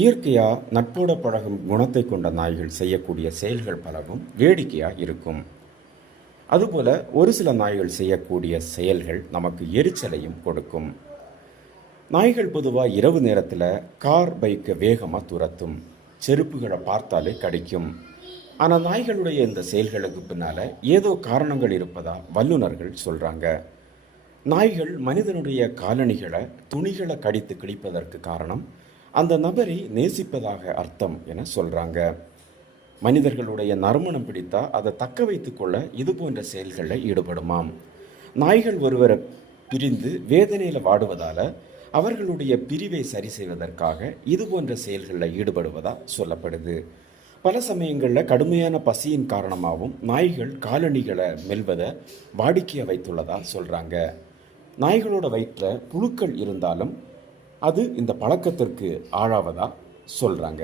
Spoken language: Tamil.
இயற்கையாக நட்போட பழகும் குணத்தை கொண்ட நாய்கள் செய்யக்கூடிய செயல்கள் பலவும் வேடிக்கையாக இருக்கும். அதுபோல் ஒரு சில நாய்கள் செய்யக்கூடிய செயல்கள் நமக்கு எரிச்சலையும் கொடுக்கும். நாய்கள் பொதுவாக இரவு நேரத்தில் கார் பைக்கை வேகமாக துரத்தும், செருப்புகளை பார்த்தாலே கடிக்கும். ஆனால் நாய்களுடைய இந்த செயல்களுக்கு பின்னால் ஏதோ காரணங்கள் இருப்பதா வல்லுநர்கள் சொல்கிறாங்க. நாய்கள் மனிதனுடைய காலணிகளை துணிகளை கடித்து கிழிப்பதற்கு காரணம் அந்த நபரை நேசிப்பதாக அர்த்தம் என சொல்கிறாங்க. மனிதர்களுடைய நறுமணம் பிடித்தா அதை தக்க வைத்து கொள்ள இது போன்ற செயல்களில் ஈடுபடுமாம். நாய்கள் ஒருவரை பிரிந்து வேதனையில் வாடுவதால் அவர்களுடைய பிரிவை சரி செய்வதற்காக இது போன்ற செயல்களில் ஈடுபடுவதா சொல்லப்படுது. பல சமயங்களில் கடுமையான பசியின் காரணமாகவும் நாய்கள் காலணிகளை மெல்வதை வாடிக்கையை வைத்துள்ளதா சொல்கிறாங்க. நாய்களோட வயிற்றில் புழுக்கள் இருந்தாலும் அது இந்த பழக்கத்திற்கு ஆளாவதா சொல்கிறாங்க.